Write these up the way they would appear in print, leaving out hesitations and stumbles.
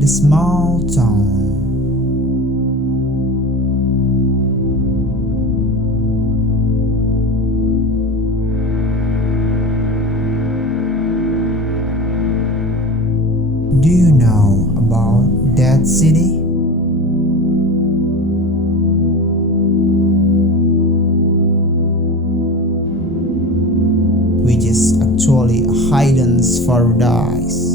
the small town. Do you know about that city? Which is actually a hidden paradise.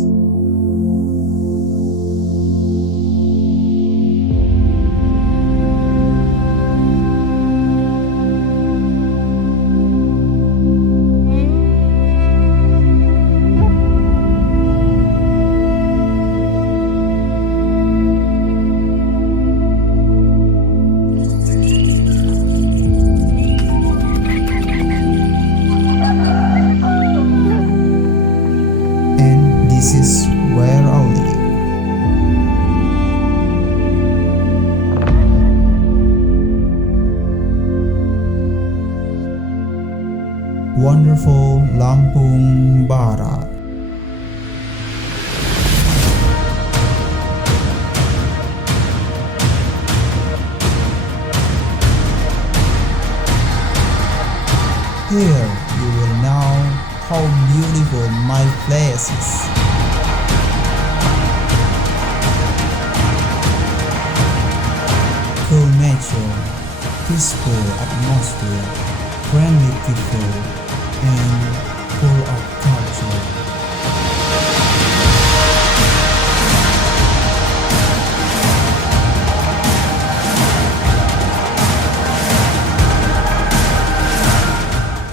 This is where I live. Wonderful Lampung Barat. Here you will know how beautiful my place is. Cool nature, peaceful atmosphere, friendly people, and full of culture.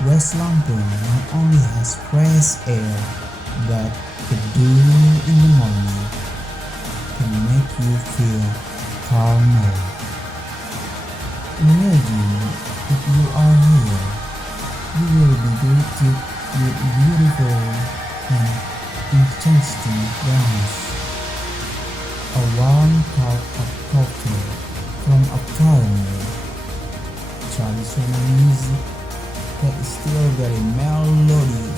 West Lampung not only has fresh air, but the dew in the morning can make you feel calmer. Imagine if you are here, you will be greeted with beautiful and interesting dance, a warm cup of coffee from a caramel, traditional music that is still very melodious,